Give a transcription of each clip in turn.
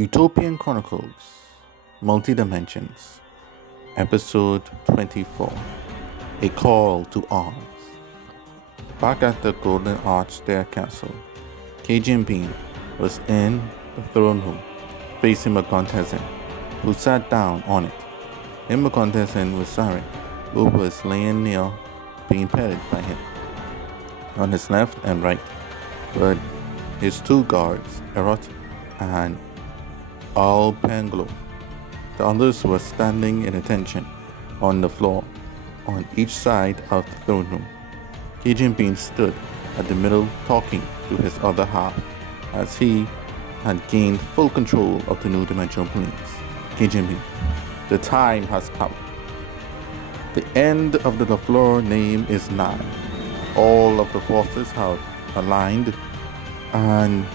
Utopian Chronicles, Multi-Dimensions, Episode 24, A Call to Arms. Back at the Golden Arch Stair Castle, Cajun Bean was in the throne room, facing Magontezin, who sat down on it. And Magontezin was sorry, who was laying near, being petted by him. On his left and right were his two guards, Erot and Alpenglo. The others were standing in attention on the floor on each side of the throne room. Cajun Bean stood at the middle talking to his other half as he had gained full control of the new dimensional planes. Cajun Bean, the time has come. The end of the LaFleur name is nigh. All of the forces have aligned, and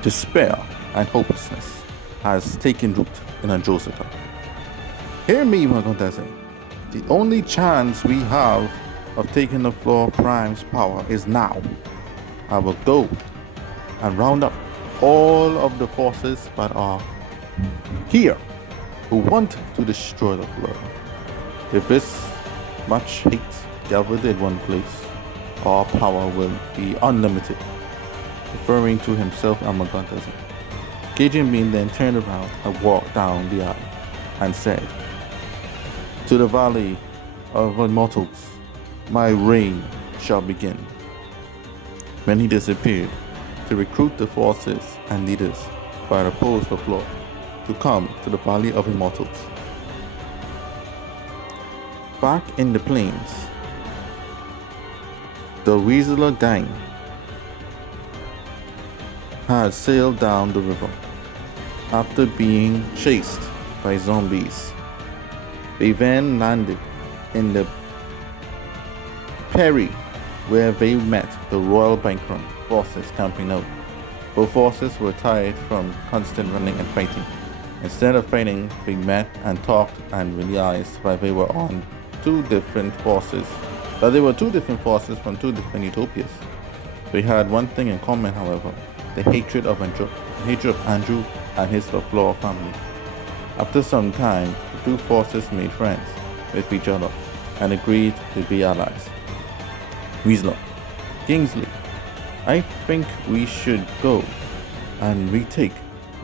despair and hopelessness has taken root in Androsita. Hear me, Magontezin. The only chance we have of taking the Floor Prime's power is now. I will go and round up all of the forces that are here who want to destroy the Floor. If this much hate gathered in one place, our power will be unlimited. Referring to himself and Magontezin, Cajun Bean then turned around and walked down the aisle and said, "To the valley of immortals, my reign shall begin." Then he disappeared to recruit the forces and leaders that opposed the floor to come to the valley of immortals. Back in the plains, the Weaseler gang had sailed down the river after being chased by zombies. They then landed in the Perry, where they met the Royal Bankrum forces camping out. Both forces were tired from constant running and fighting. Instead of fighting, they met and talked and realized that they were two different forces from two different utopias. They had one thing in common, however: the hatred of Andrew and his LaFleur family. After some time, the two forces made friends with each other and agreed to be allies. Weaseler, Kingsley, I think we should go and retake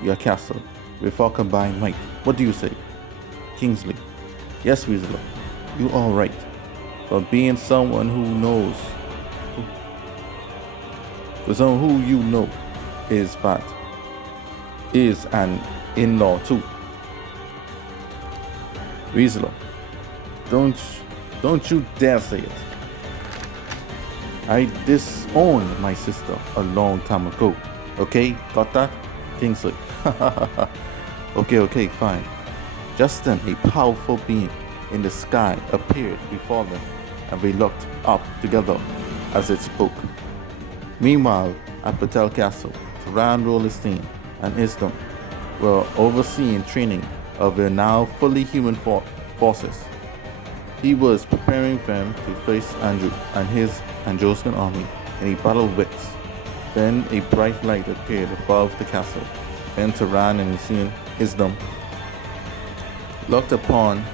your castle with our combined might. What do you say? Kingsley, yes, Weaseler, you are right. For being someone who knows, for someone who you know is an in-law too. Weaseler, don't you dare say it. I disowned my sister a long time ago. Okay, got that? Kingsley, okay, fine. Just then a powerful being in the sky appeared before them, and they looked up together as it spoke. Meanwhile, at Patel Castle, Taran Rolestein and Isdom were overseeing training of their now fully human forces. He was preparing them to face Andrew and his Androscan army in a battle of wits. Then a bright light appeared above the castle. Then Taran and Isdom looked upon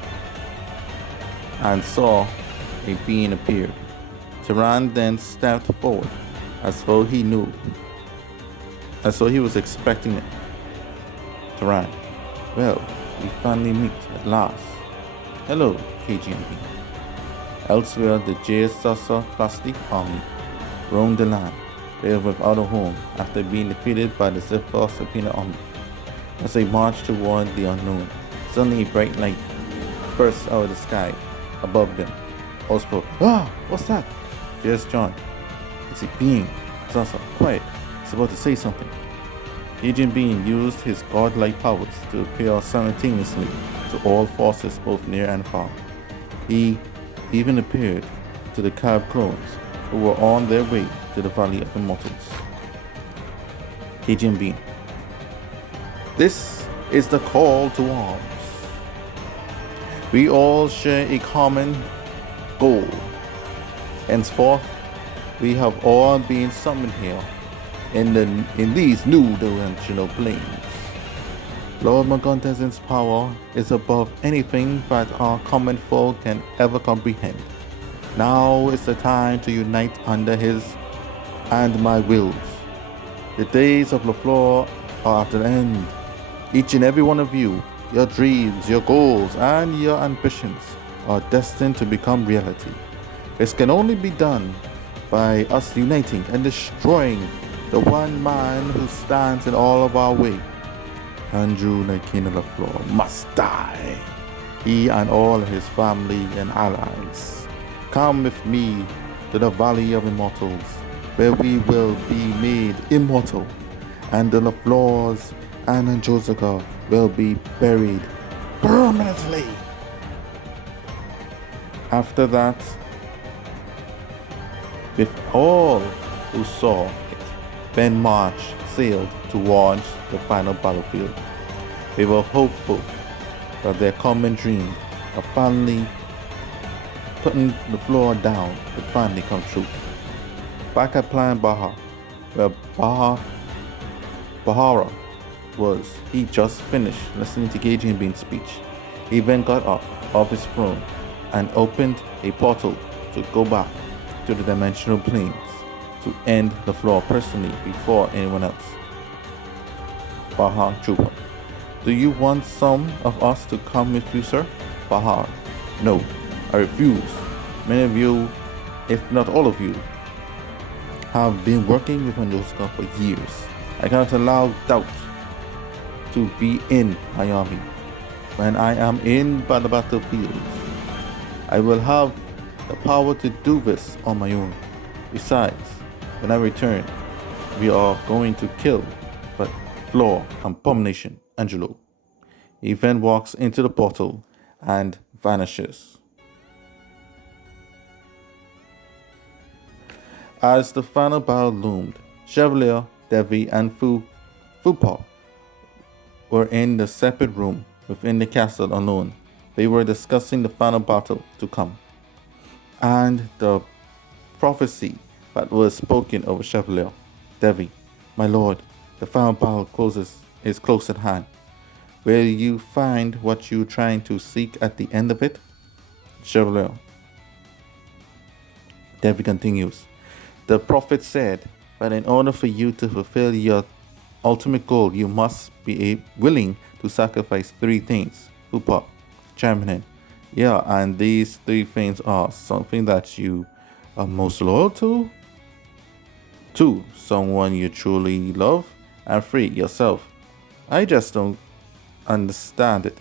and saw a being appear. Taran then stepped forward as though he was expecting it. Taran, well, we finally meet at last. Hello, KGMB. Elsewhere, the J. Sasa Plastic Army roamed the land. They were without a home after being defeated by the Zephyr Sapina Army. As they marched toward the unknown, suddenly a bright light burst out of the sky above them. All spoke, what's that? Yes, John. It's a being. Sasa, quiet. It's about to say something. Agent Bean used his godlike powers to appear simultaneously to all forces both near and far. He even appeared to the cab clones who were on their way to the Valley of Immortals. Agent Bean, this is the call to arms. We all share a common goal. Henceforth, we have all been summoned here in these new dimensional planes. Lord Morgantezin's power is above anything that our common foe can ever comprehend. Now is the time to unite under his and my wills. The days of LaFleur are at an end. Each and every one of you, your dreams, your goals, and your ambitions are destined to become reality. This can only be done by us uniting and destroying the one man who stands in all of our way. Andrew Nakina LaFleur must die. He and all his family and allies. Come with me to the Valley of Immortals, where we will be made immortal, and the LaFleurs and Angelica will be buried permanently. After that, with all who saw it, Ben March sailed towards the final battlefield. They were hopeful that their common dream of finally putting the floor down would finally come true. Back at Plan Baja, where Bahara was, he just finished listening to Gajian Bean's speech. He then got up off his throne and opened a portal to go back to the dimensional planes to end the floor personally before anyone else. Bahar Trooper, do you want some of us to come with you, sir? Bahar, no, I refuse. Many of you, if not all of you, have been working with Andoska for years. I cannot allow doubt to be in my army. When I am in the battlefield, I will have the power to do this on my own. Besides, when I return, we are going to kill the floor abomination, Angelo. He then walks into the portal and vanishes. As the final battle loomed, Chevalier, Devi, and Fupa were in the separate room within the castle alone. They were discussing the final battle to come, and the prophecy that was spoken over Chevalier. Devi, my lord, the final battle is close at hand. Will you find what you're trying to seek at the end of it? Chevalier. Devi continues. The prophet said that in order for you to fulfill your ultimate goal, you must be willing to sacrifice 3 things. Fupa, chiming in. Yeah, and these 3 things are something that you are most loyal to. 2, someone you truly love. And 3, yourself. I just don't understand it.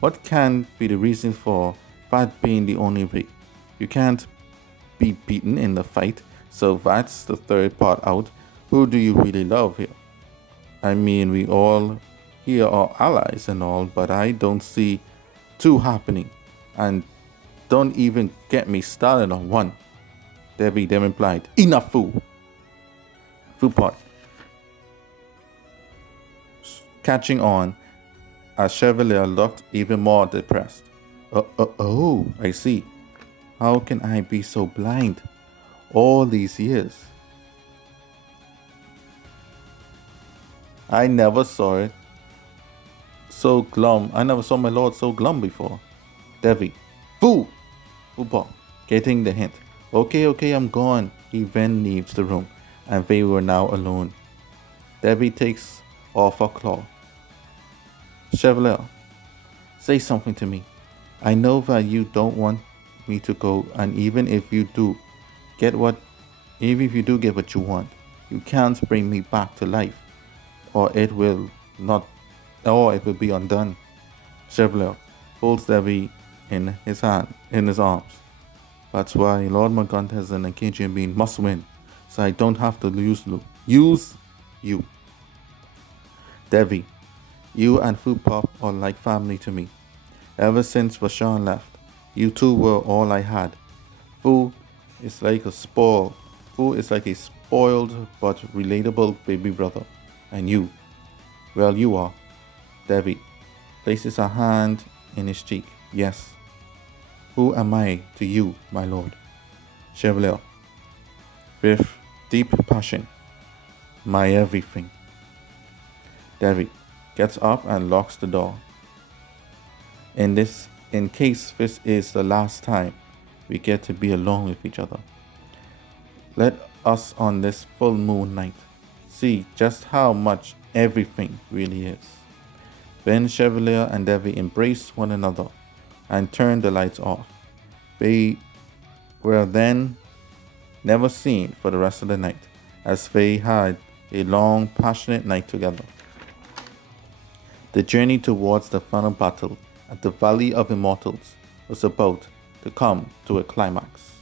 What can be the reason for that being the only way? You can't be beaten in the fight, so that's the 3rd part out. Who do you really love here? I mean, we all here are allies and all, but I don't see 2 happening. And don't even get me started on 1. Devi then replied, enough fool. Food part. Catching on as Chevalier looked even more depressed. Oh, I see. How can I be so blind all these years? I never saw it so glum. I never saw my lord so glum before. Devi. Fool! Fupa, getting the hint. Okay, I'm gone. He then leaves the room, and they were now alone. Devi takes off her claw. Chevalier, say something to me. I know that you don't want me to go, and even if you do get what you want, you can't bring me back to life, or it will be undone. Chevalier holds Devi in his arms. That's why Lord Morgantes and Cajun Bean must win, so I don't have to use you. Devi, you and Food Pop are like family to me. Ever since Vashan left, you two were all I had. Fu is like a spoiled but relatable baby brother. And you, well, you are. Devi places her hand in his cheek. Yes. Who am I to you, my lord? Chevalier, with deep passion. My everything. Devi gets up and locks the door. In case this is the last time we get to be alone with each other, let us on this full moon night see just how much everything really is. Ben Chevalier and Devi embraced one another and turned the lights off. They were then never seen for the rest of the night, as they had a long, passionate night together. The journey towards the final battle at the Valley of Immortals was about to come to a climax.